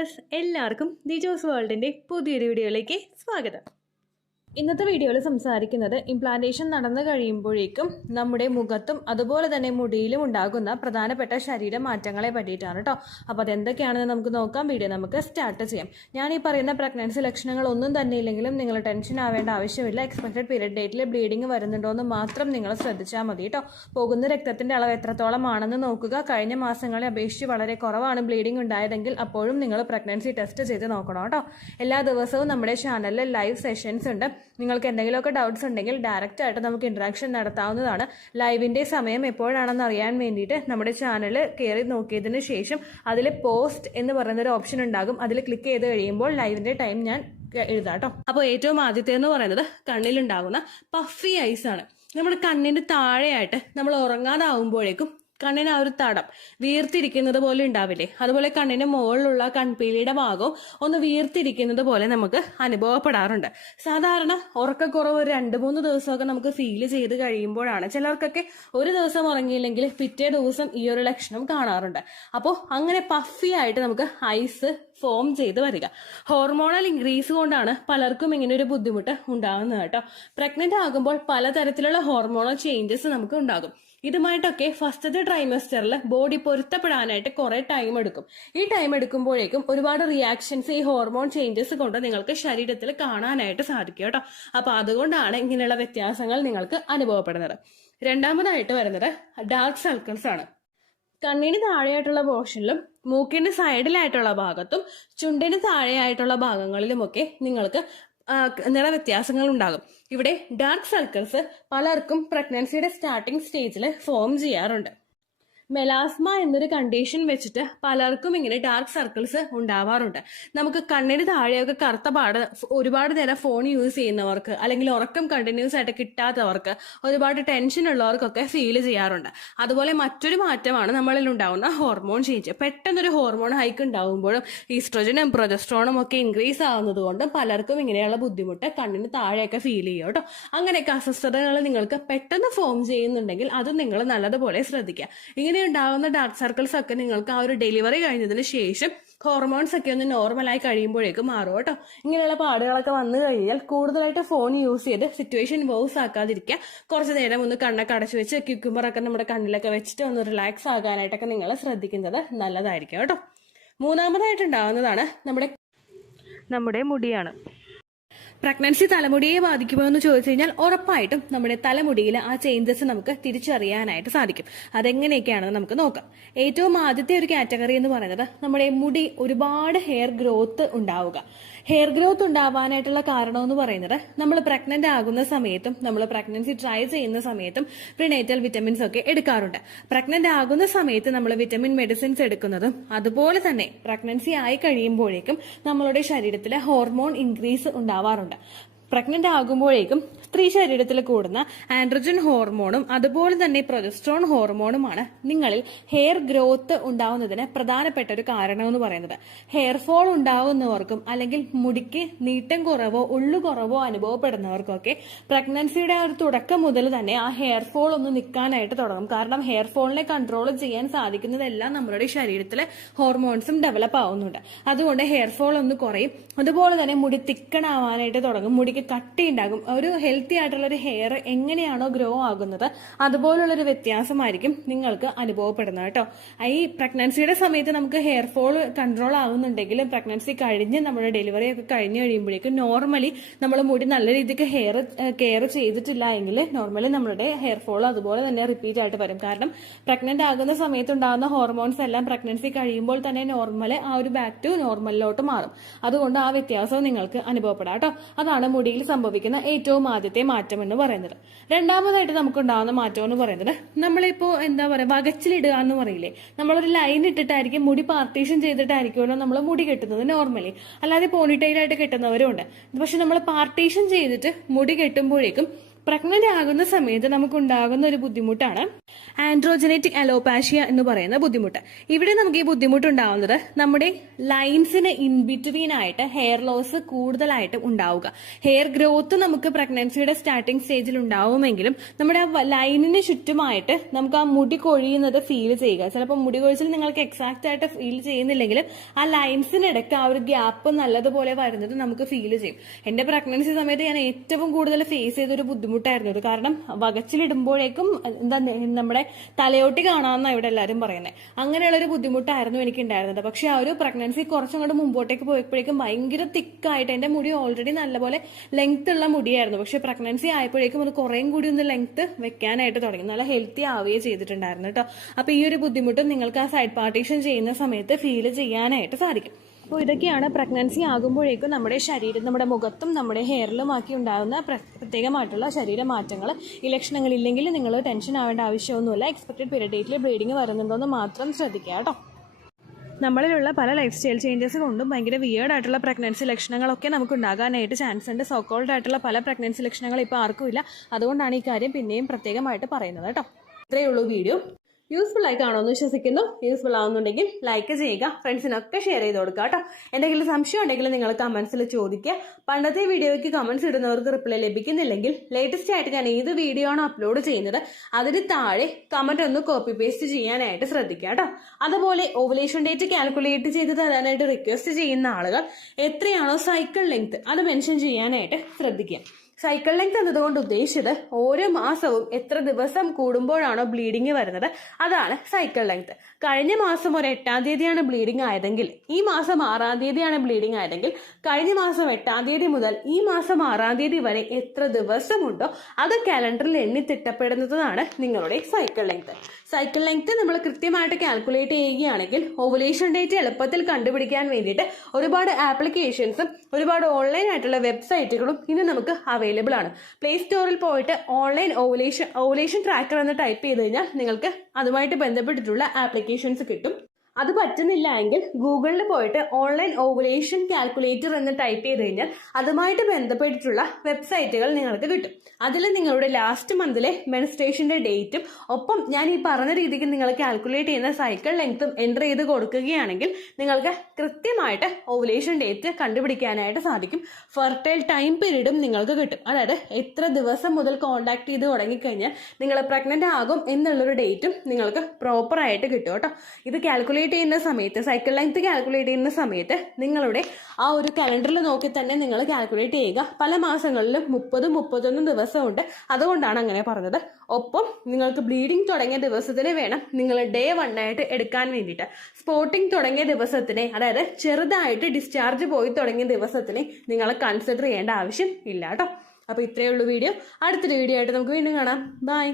Viewers, എല്ലാവർക്കും ദിജോസ് വേൾഡിൻ്റെ പുതിയൊരു വീഡിയോയിലേക്ക് സ്വാഗതം. ഇന്നത്തെ വീഡിയോയിൽ സംസാരിക്കുന്നത് ഇംപ്ലാന്റേഷൻ നടന്നു കഴിയുമ്പോഴേക്കും നമ്മുടെ മുഖത്തും അതുപോലെ തന്നെ മുടിയിലും ഉണ്ടാകുന്ന പ്രധാനപ്പെട്ട ശരീരമാറ്റങ്ങളെ പറ്റിയിട്ടാണ് കേട്ടോ. അപ്പോൾ അതെന്തൊക്കെയാണെന്ന് നമുക്ക് നോക്കാം. വീഡിയോ നമുക്ക് സ്റ്റാർട്ട് ചെയ്യാം. ഞാൻ ഈ പറയുന്ന പ്രഗ്നൻസി ലക്ഷണങ്ങൾ ഒന്നും തന്നെ ഇല്ലെങ്കിലും നിങ്ങൾ ടെൻഷൻ ആവേണ്ട ആവശ്യമില്ല. എക്സ്പെക്റ്റഡ് പീരിയഡ് ഡേറ്റിൽ ബ്ലീഡിങ് വരുന്നുണ്ടോ എന്ന് മാത്രം നിങ്ങൾ ശ്രദ്ധിച്ചാൽ മതി കേട്ടോ. പോകുന്ന രക്തത്തിന്റെ അളവ് എത്രത്തോളം ആണെന്ന് നോക്കുക. കഴിഞ്ഞ മാസങ്ങളെ അപേക്ഷിച്ച് വളരെ കുറവാണ് ബ്ലീഡിങ് ഉണ്ടായതെങ്കിൽ അപ്പോഴും നിങ്ങൾ പ്രഗ്നൻസി ടെസ്റ്റ് ചെയ്ത് നോക്കണം കേട്ടോ. എല്ലാ ദിവസവും നമ്മുടെ ചാനലിൽ ലൈവ് സെഷൻസ് ഉണ്ട്. നിങ്ങൾക്ക് എന്തെങ്കിലുമൊക്കെ ഡൗട്ട്സ് ഉണ്ടെങ്കിൽ ഡയറക്റ്റ് ആയിട്ട് നമുക്ക് ഇൻട്രാക്ഷൻ നടത്താവുന്നതാണ്. ലൈവിൻ്റെ സമയം എപ്പോഴാണെന്ന് അറിയാൻ വേണ്ടിയിട്ട് നമ്മുടെ ചാനൽ കയറി നോക്കിയതിന് ശേഷം അതിൽ പോസ്റ്റ് എന്ന് പറയുന്നൊരു ഓപ്ഷൻ ഉണ്ടാകും. അതിൽ ക്ലിക്ക് ചെയ്ത് കഴിയുമ്പോൾ ലൈവിൻ്റെ ടൈം ഞാൻ എഴുതാം കേട്ടോ. അപ്പോൾ ഏറ്റവും ആദ്യത്തെ എന്ന് പറയുന്നത് കണ്ണിലുണ്ടാകുന്ന പഫി ഐസ് ആണ്. നമ്മുടെ കണ്ണിൻ്റെ താഴെയായിട്ട് നമ്മൾ ഉറങ്ങാതാവുമ്പോഴേക്കും കണ്ണിന് ആ ഒരു തടം വീർത്തിരിക്കുന്നത് പോലെ ഉണ്ടാവില്ലേ, അതുപോലെ കണ്ണിന് മുകളിലുള്ള കൺപീലിയുടെ ഭാഗവും ഒന്ന് വീർത്തിരിക്കുന്നത് പോലെ നമുക്ക് അനുഭവപ്പെടാറുണ്ട്. സാധാരണ ഉറക്കക്കുറവ് ഒരു 2-3 ദിവസമൊക്കെ നമുക്ക് ഫീൽ ചെയ്ത് കഴിയുമ്പോഴാണ്. ചിലർക്കൊക്കെ ഒരു ദിവസം ഉറങ്ങിയില്ലെങ്കിൽ പിറ്റേ ദിവസം ഈ ഒരു ലക്ഷണം കാണാറുണ്ട്. അപ്പോൾ അങ്ങനെ പഫി ആയിട്ട് നമുക്ക് ഐസ് ഫോം ചെയ്ത് വരിക ഹോർമോണൽ ഇൻക്രീസ് കൊണ്ടാണ് പലർക്കും ഇങ്ങനെ ഒരു ബുദ്ധിമുട്ട് ഉണ്ടാകുന്നത് കേട്ടോ. പ്രഗ്നന്റ് ആകുമ്പോൾ പലതരത്തിലുള്ള ഹോർമോണൽ ചേഞ്ചസ് നമുക്ക് ഉണ്ടാകും. ഇതുമായിട്ടൊക്കെ ഫസ്റ്റത്തെ ട്രൈമസ്റ്ററിൽ ബോഡി പൊരുത്തപ്പെടാനായിട്ട് കുറെ ടൈം എടുക്കും. ഈ ടൈം എടുക്കുമ്പോഴേക്കും ഒരുപാട് റിയാക്ഷൻസ് ഈ ഹോർമോൺ ചേഞ്ചസ് കൊണ്ട് നിങ്ങൾക്ക് ശരീരത്തിൽ കാണാനായിട്ട് സാധിക്കും കേട്ടോ. അപ്പൊ അതുകൊണ്ടാണ് ഇങ്ങനെയുള്ള വ്യത്യാസങ്ങൾ നിങ്ങൾക്ക് അനുഭവപ്പെടുന്നത്. രണ്ടാമതായിട്ട് വരുന്നത് ഡാർക്ക് സർക്കിൾസ് ആണ്. കണ്ണിന് താഴെയായിട്ടുള്ള പോർഷനിലും മൂക്കിന്റെ സൈഡിലായിട്ടുള്ള ഭാഗത്തും ചുണ്ടിന് താഴെയായിട്ടുള്ള ഭാഗങ്ങളിലുമൊക്കെ നിങ്ങൾക്ക് നിറവ്യത്യാസങ്ങൾ ഉണ്ടാകും. ഇവിടെ ഡാർക്ക് സർക്കിൾസ് പലർക്കും പ്രഗ്നൻസിയുടെ സ്റ്റാർട്ടിംഗ് സ്റ്റേജിൽ ഫോം ചെയ്യാറുണ്ട്. മെലാസ്മ എന്നൊരു കണ്ടീഷൻ വെച്ചിട്ട് പലർക്കും ഇങ്ങനെ ഡാർക്ക് സർക്കിൾസ് ഉണ്ടാവാറുണ്ട്. നമുക്ക് കണ്ണിന് താഴെയൊക്കെ കറുത്ത പാട് ഒരുപാട് നേരം ഫോൺ യൂസ് ചെയ്യുന്നവർക്ക്, അല്ലെങ്കിൽ ഉറക്കം കണ്ടിന്യൂസ് ആയിട്ട് കിട്ടാത്തവർക്ക്, ഒരുപാട് ടെൻഷൻ ഉള്ളവർക്കൊക്കെ ഫീൽ ചെയ്യാറുണ്ട്. അതുപോലെ മറ്റൊരു മാറ്റമാണ് നമ്മളിൽ ഉണ്ടാവുന്ന ഹോർമോൺ ചേഞ്ച്. പെട്ടെന്നൊരു ഹോർമോൺ ഹൈക്ക് ഉണ്ടാവുമ്പോഴും ഈസ്ട്രോജനും പ്രൊജസ്ട്രോണും ഒക്കെ ഇൻക്രീസ് ആവുന്നത് കൊണ്ട് പലർക്കും ഇങ്ങനെയുള്ള ബുദ്ധിമുട്ട് കണ്ണിന് താഴെയൊക്കെ ഫീൽ ചെയ്യും കേട്ടോ. അങ്ങനെയൊക്കെ അസ്വസ്ഥതകൾ നിങ്ങൾക്ക് പെട്ടെന്ന് ഫോം ചെയ്യുന്നുണ്ടെങ്കിൽ അത് നിങ്ങൾ നല്ലതുപോലെ ശ്രദ്ധിക്കുക. ഇങ്ങനെ ഉണ്ടാകുന്ന ഡാർക്ക് സർക്കിൾസ് ഒക്കെ നിങ്ങൾക്ക് ആ ഒരു ഡെലിവറി കഴിഞ്ഞതിന് ശേഷം ഹോർമോൺസ് ഒക്കെ ഒന്ന് നോർമലായി കഴിയുമ്പോഴേക്കും മാറും കേട്ടോ. ഇങ്ങനെയുള്ള പാടുകളൊക്കെ വന്നു കഴിഞ്ഞാൽ കൂടുതലായിട്ട് ഫോൺ യൂസ് ചെയ്ത് സിറ്റുവേഷൻ വേഴ്സ് ആക്കാതിരിക്കുക. കുറച്ച് നേരം ഒന്ന് കണ്ണൊക്കെ അടച്ചു വെച്ച് ക്യുക്കുമ്പറൊക്കെ നമ്മുടെ കണ്ണിലൊക്കെ വെച്ചിട്ട് ഒന്ന് റിലാക്സ് ആകാനായിട്ടൊക്കെ നിങ്ങൾ ശ്രദ്ധിക്കുന്നത് നല്ലതായിരിക്കും കേട്ടോ. മൂന്നാമതായിട്ടുണ്ടാകുന്നതാണ് നമ്മുടെ മുടിയാണ്. പ്രഗ്നൻസി തലമുടിയെ ബാധിക്കുമോ എന്ന് ചോദിച്ചു കഴിഞ്ഞാൽ ഉറപ്പായിട്ടും നമ്മുടെ തലമുടിയിൽ ആ ചേഞ്ചസ് നമുക്ക് തിരിച്ചറിയാനായിട്ട് സാധിക്കും. അതെങ്ങനെയൊക്കെയാണെന്ന് നമുക്ക് നോക്കാം. ഏറ്റവും ആദ്യത്തെ ഒരു കാറ്റഗറി എന്ന് പറയുന്നത് നമ്മുടെ മുടി ഒരുപാട് ഹെയർ ഗ്രോത്ത് ഉണ്ടാവുക. ഹെയർ ഗ്രോത്ത് ഉണ്ടാവാനായിട്ടുള്ള കാരണം എന്ന് പറയുന്നത് നമ്മൾ പ്രഗ്നന്റ് ആകുന്ന സമയത്തും നമ്മൾ പ്രഗ്നൻസി ട്രൈ ചെയ്യുന്ന സമയത്തും പ്രിനേറ്റൽ വിറ്റമിൻസ് ഒക്കെ എടുക്കാറുണ്ട്. പ്രഗ്നന്റ് ആകുന്ന സമയത്ത് നമ്മൾ വിറ്റമിൻ മെഡിസിൻസ് എടുക്കുന്നതും അതുപോലെ തന്നെ പ്രഗ്നൻസി ആയി കഴിയുമ്പോഴേക്കും നമ്മളുടെ ശരീരത്തിൽ ഹോർമോൺ ഇൻക്രീസ് ഉണ്ടാവാറുണ്ട്. പ്രഗ്നന്റ് ആകുമ്പോഴേക്കും സ്ത്രീ ശരീരത്തിൽ കൂടുന്ന ആൻഡ്രോജൻ ഹോർമോണും അതുപോലെ തന്നെ പ്രൊജസ്ട്രോൺ ഹോർമോണുമാണ് നിങ്ങളിൽ ഹെയർ ഗ്രോത്ത് ഉണ്ടാവുന്നതിന് പ്രധാനപ്പെട്ട ഒരു കാരണം എന്ന് പറയുന്നത്. ഹെയർ ഫോൾ ഉണ്ടാവുന്നവർക്കും അല്ലെങ്കിൽ മുടിക്ക് നീട്ടം കുറവോ ഉള്ളു കുറവോ അനുഭവപ്പെടുന്നവർക്കൊക്കെ പ്രഗ്നൻസിയുടെ ഒരു തുടക്കം മുതൽ തന്നെ ആ ഹെയർ ഫോൾ ഒന്ന് നിൽക്കാനായിട്ട് തുടങ്ങും. കാരണം ഹെയർ ഫോളിനെ കൺട്രോൾ ചെയ്യാൻ സാധിക്കുന്നതെല്ലാം നമ്മുടെ ശരീരത്തിലെ ഹോർമോൺസും ഡെവലപ്പ് ആവുന്നുണ്ട്. അതുകൊണ്ട് ഹെയർ ഫോൾ ഒന്ന് കുറയും. അതുപോലെ തന്നെ മുടി തിക്കണാവാനായിട്ട് തുടങ്ങും. മുടിക്ക് കട്ടി ഉണ്ടാകും. ഒരു ഹെൽത്തി ആയിട്ടുള്ള ഒരു ഹെയർ എങ്ങനെയാണോ ഗ്രോ ആകുന്നത് അതുപോലുള്ളൊരു വ്യത്യാസമായിരിക്കും നിങ്ങൾക്ക് അനുഭവപ്പെടുന്നത് കേട്ടോ. ഈ പ്രഗ്നൻസിയുടെ സമയത്ത് നമുക്ക് ഹെയർ ഫോൾ കൺട്രോൾ ആകുന്നുണ്ടെങ്കിലും പ്രഗ്നൻസി കഴിഞ്ഞ് നമ്മുടെ ഡെലിവറി ഒക്കെ കഴിഞ്ഞ് കഴിയുമ്പോഴേക്കും നോർമലി നമ്മൾ മുടി നല്ല രീതിക്ക് കെയർ ചെയ്തിട്ടില്ല എങ്കിൽ നോർമലി നമ്മുടെ ഹെയർ ഫോൾ അതുപോലെ തന്നെ റിപ്പീറ്റ് ആയിട്ട് വരും. കാരണം പ്രഗ്നന്റ് ആകുന്ന സമയത്ത് ഉണ്ടാകുന്ന ഹോർമോൺസ് എല്ലാം പ്രഗ്നൻസി കഴിയുമ്പോൾ തന്നെ നോർമൽ ആ ഒരു ബാക്ക് ടു നോർമലിലോട്ട് മാറും. അതുകൊണ്ട് ആ വ്യത്യാസവും നിങ്ങൾക്ക് അനുഭവപ്പെടാം കേട്ടോ. അതാണ് മുടിയിൽ സംഭവിക്കുന്ന ഏറ്റവും ആദ്യത്തെ മാറ്റം എന്ന് പറയുന്നത്. രണ്ടാമതായിട്ട് നമുക്കുണ്ടാകുന്ന മാറ്റം എന്ന് പറയുന്നത് നമ്മളിപ്പോ എന്താ പറയാ വകച്ചിലിടുക എന്ന് പറയില്ലേ, നമ്മളൊരു ലൈൻ ഇട്ടിട്ടായിരിക്കും മുടി പാർട്ടീഷൻ ചെയ്തിട്ടായിരിക്കുമല്ലോ നമ്മൾ മുടി കെട്ടുന്നത് നോർമലി. അല്ലാതെ പോണിറ്റൈലായിട്ട് കെട്ടുന്നവരും ഉണ്ട്. പക്ഷെ നമ്മൾ പാർട്ടീഷൻ ചെയ്തിട്ട് മുടി കെട്ടുമ്പോഴേക്കും പ്രഗ്നന്റ് ആകുന്ന സമയത്ത് നമുക്കുണ്ടാകുന്ന ഒരു ബുദ്ധിമുട്ടാണ് ആൻഡ്രോജനറ്റിക് അലോപാഷ്യ എന്ന് പറയുന്ന ബുദ്ധിമുട്ട്. ഇവിടെ നമുക്ക് ഈ ബുദ്ധിമുട്ടുണ്ടാവുന്നത് നമ്മുടെ ലൈൻസിന് ഇൻ ബിറ്റ്വീൻ ആയിട്ട് ഹെയർ ലോസ് കൂടുതലായിട്ട് ഉണ്ടാവുക. ഹെയർ ഗ്രോത്ത് നമുക്ക് പ്രഗ്നൻസിയുടെ സ്റ്റാർട്ടിംഗ് സ്റ്റേജിൽ ഉണ്ടാവുമെങ്കിലും നമ്മുടെ ആ ലൈനിന് ചുറ്റുമായിട്ട് നമുക്ക് ആ മുടി കൊഴിയുന്നത് ഫീൽ ചെയ്യുക. ചിലപ്പോൾ മുടി കൊഴിച്ചിൽ നിങ്ങൾക്ക് എക്സാക്ട് ആയിട്ട് ഫീൽ ചെയ്യുന്നില്ലെങ്കിലും ആ ലൈൻസിനിടയ്ക്ക് ആ ഒരു ഗ്യാപ്പ് നല്ലതുപോലെ വരുന്നത് നമുക്ക് ഫീൽ ചെയ്യും. എന്റെ പ്രഗ്നൻസി സമയത്ത് ഞാൻ ഏറ്റവും കൂടുതൽ ഫേസ് ചെയ്തൊരു ബുദ്ധിമുട്ടായിരുന്നു ഇത്. കാരണം വകച്ചിലിടുമ്പോഴേക്കും നമ്മുടെ തലയോട്ടി കാണാമെന്നാണ് ഇവിടെ എല്ലാവരും പറയുന്നത്. അങ്ങനെയുള്ളൊരു ബുദ്ധിമുട്ടായിരുന്നു എനിക്ക് ഉണ്ടായിരുന്നത്. പക്ഷെ ആ ഒരു പ്രഗ്നൻസി കുറച്ചങ്ങോട്ട് മുമ്പോട്ടേക്ക് പോയപ്പോഴേക്കും ഭയങ്കര തിക്കായിട്ട്, എന്റെ മുടി ഓൾറെഡി നല്ലപോലെ ലെങ്ത് ഉള്ള മുടിയായിരുന്നു. പക്ഷെ പ്രഗ്നൻസി ആയപ്പോഴേക്കും അത് കുറേയും കൂടി ഒന്ന് ലെങ്ത് വെക്കാനായിട്ട് തുടങ്ങി. നല്ല ഹെൽത്തി ആവുകയും ചെയ്തിട്ടുണ്ടായിരുന്നു കേട്ടോ. അപ്പൊ ഈ ഒരു ബുദ്ധിമുട്ടും നിങ്ങൾക്ക് ആ സൈഡ് പാർട്ടീഷൻ ചെയ്യുന്ന സമയത്ത് ഫീൽ ചെയ്യാനായിട്ട് സാധിക്കും. അപ്പോൾ ഇതൊക്കെയാണ് പ്രഗ്നൻസി ആകുമ്പോഴേക്കും നമ്മുടെ ശരീരം, നമ്മുടെ മുഖത്തും നമ്മുടെ ഹെയറിലുമാക്കി ഉണ്ടാകുന്ന പ്രത്യേകമായിട്ടുള്ള ശരീരമാറ്റങ്ങൾ. ഈ ലക്ഷണങ്ങളില്ലെങ്കിൽ നിങ്ങൾ ടെൻഷൻ ആവേണ്ട ആവശ്യമൊന്നുമില്ല. എക്സ്പെക്റ്റഡ് പീരിയഡ് ഡേറ്റിൽ ബ്ലീഡിങ് വരുന്നുണ്ടോയെന്ന് മാത്രം ശ്രദ്ധിക്കുക കേട്ടോ. നമ്മളിലുള്ള പല ലൈഫ് സ്റ്റൈൽ ചേഞ്ചസ് കൊണ്ടും ഭയങ്കര വിയേർഡ് ആയിട്ടുള്ള പ്രഗ്നൻസി ലക്ഷണങ്ങളൊക്കെ നമുക്ക് ഉണ്ടാകാനായിട്ട് ചാൻസ് ഉണ്ട്. സോക്കോൾഡ് ആയിട്ടുള്ള പല പ്രഗ്നൻസി ലക്ഷണങ്ങൾ ഇപ്പോൾ ആർക്കും ഇല്ല. അതുകൊണ്ടാണ് ഈ കാര്യം പിന്നെയും പ്രത്യേകമായിട്ട് പറയുന്നത് കേട്ടോ. ഇത്രയേ ഉള്ളൂ വീഡിയോ. യൂസ്ഫുൾ ആയി കാണുമെന്ന് വിശ്വസിക്കുന്നു. യൂസ്ഫുൾ ആവുന്നുണ്ടെങ്കിൽ ലൈക്ക് ചെയ്യുക, ഫ്രണ്ട്സിനൊക്കെ ഷെയർ ചെയ്ത് കൊടുക്കുക കേട്ടോ. എന്തെങ്കിലും സംശയം ഉണ്ടെങ്കിൽ നിങ്ങൾ കമന്റ്സിൽ ചോദിക്കുക. പണ്ടത്തെ വീഡിയോയ്ക്ക് കമന്റ്സ് ഇടുന്നവർക്ക് റിപ്ലൈ ലഭിക്കുന്നില്ലെങ്കിൽ ലേറ്റസ്റ്റ് ആയിട്ട് ഞാൻ ഏത് വീഡിയോ ആണ് അപ്ലോഡ് ചെയ്യുന്നത് അതിന് താഴെ കമന്റ് ഒന്ന് കോപ്പി പേസ്റ്റ് ചെയ്യാനായിട്ട് ശ്രദ്ധിക്കുക കേട്ടോ. അതുപോലെ ഓവുലേഷൻ ഡേറ്റ് കാൽക്കുലേറ്റ് ചെയ്ത് തരാനായിട്ട് റിക്വസ്റ്റ് ചെയ്യുന്ന ആളുകൾ എത്രയാണോ സൈക്കിൾ ലെങ്ത് അത് മെൻഷൻ ചെയ്യാനായിട്ട് ശ്രദ്ധിക്കുക. സൈക്കിൾ ലെങ്ത് എന്നതുകൊണ്ട് ഉദ്ദേശിച്ചത് ഓരോ മാസവും എത്ര ദിവസം കൂടുമ്പോഴാണോ ബ്ലീഡിങ് വരുന്നത് അതാണ് സൈക്കിൾ ലെങ്ത്. കഴിഞ്ഞ മാസം ഒരു 8-ാം തീയതിയാണ് ബ്ലീഡിങ് ആയതെങ്കിൽ ഈ മാസം 6-ാം തീയതിയാണ് ബ്ലീഡിങ് ആയതെങ്കിൽ കഴിഞ്ഞ മാസം 8-ാം തീയതി മുതൽ ഈ മാസം 6-ാം തീയതി വരെ എത്ര ദിവസമുണ്ടോ അത് കാലണ്ടറിൽ എണ്ണി തിട്ടപ്പെടുന്നതാണ് നിങ്ങളുടെ സൈക്കിൾ ലെങ്ത്. സൈക്കിൾ ലെങ്ത് നമ്മൾ കൃത്യമായിട്ട് കാൽക്കുലേറ്റ് ചെയ്യുകയാണെങ്കിൽ ഓവുലേഷൻ ഡേറ്റ് എളുപ്പത്തിൽ കണ്ടുപിടിക്കാൻ വേണ്ടിയിട്ട് ഒരുപാട് ആപ്ലിക്കേഷൻസും ഒരുപാട് ഓൺലൈൻ ആയിട്ടുള്ള വെബ്സൈറ്റുകളും ഇന്ന് നമുക്ക് അവൈലബിൾ ആണ്. പ്ലേ സ്റ്റോറിൽ പോയിട്ട് ഓൺലൈൻ ഓവുലേഷൻ ട്രാക്കർ എന്ന് ടൈപ്പ് ചെയ്ത് കഴിഞ്ഞാൽ നിങ്ങൾക്ക് അതുമായിട്ട് ബന്ധപ്പെട്ടിട്ടുള്ള ആപ്ലിക്കേഷൻസ് കിട്ടും. അത് പറ്റുന്നില്ല എങ്കിൽ ഗൂഗിളിൽ പോയിട്ട് ഓൺലൈൻ ഓവുലേഷൻ കാൽക്കുലേറ്റർ എന്ന് ടൈപ്പ് ചെയ്ത് കഴിഞ്ഞാൽ അതുമായിട്ട് ബന്ധപ്പെട്ടിട്ടുള്ള വെബ്സൈറ്റുകൾ നിങ്ങൾക്ക് കിട്ടും. അതിൽ നിങ്ങളുടെ ലാസ്റ്റ് മന്തിലെ മെൻസ്ട്രേഷന്റെ ഡേറ്റും ഒപ്പം ഞാൻ ഈ പറഞ്ഞ രീതിക്ക് നിങ്ങൾ കാൽക്കുലേറ്റ് ചെയ്യുന്ന സൈക്കിൾ ലെങ്ത്തും എൻ്റർ ചെയ്ത് കൊടുക്കുകയാണെങ്കിൽ നിങ്ങൾക്ക് കൃത്യമായിട്ട് ഓവുലേഷൻ ഡേറ്റ് കണ്ടുപിടിക്കാനായിട്ട് സാധിക്കും. ഫെർട്ടൈൽ ടൈം പീരീഡും നിങ്ങൾക്ക് കിട്ടും. അതായത് എത്ര ദിവസം മുതൽ കോണ്ടാക്ട് ചെയ്ത് തുടങ്ങിക്കഴിഞ്ഞാൽ നിങ്ങൾ പ്രഗ്നന്റ് ആകും എന്നുള്ളൊരു ഡേറ്റും നിങ്ങൾക്ക് പ്രോപ്പറായിട്ട് കിട്ടും കേട്ടോ. ഇത് കാൽക്കുലേറ്റ് ചെയ്യുന്ന സമയത്ത്, സൈക്കിൾ ലെങ്ത് കാൽക്കുലേറ്റ് ചെയ്യുന്ന സമയത്ത് നിങ്ങളുടെ ആ ഒരു കലണ്ടറിൽ നോക്കി തന്നെ നിങ്ങൾ കാൽക്കുലേറ്റ് ചെയ്യുക. പല മാസങ്ങളിലും 30-31 ദിവസമുണ്ട്. അതുകൊണ്ടാണ് അങ്ങനെ പറഞ്ഞത്. ഒപ്പം നിങ്ങൾക്ക് ബ്ലീഡിങ് തുടങ്ങിയ ദിവസത്തിന് വേണം നിങ്ങൾ ഡേ 1 ആയിട്ട് എടുക്കാൻ വേണ്ടിയിട്ട്. സ്പോട്ടിങ് തുടങ്ങിയ ദിവസത്തിനെ, അതായത് ചെറുതായിട്ട് ഡിസ്ചാർജ് പോയി തുടങ്ങിയ ദിവസത്തിനെ നിങ്ങൾ കൺസിഡർ ചെയ്യേണ്ട ആവശ്യം ഇല്ല കേട്ടോ. അപ്പോൾ ഇത്രയേ ഉള്ളൂ വീഡിയോ. അടുത്തൊരു വീഡിയോ ആയിട്ട് നമുക്ക് വീണ്ടും കാണാം. ബൈ.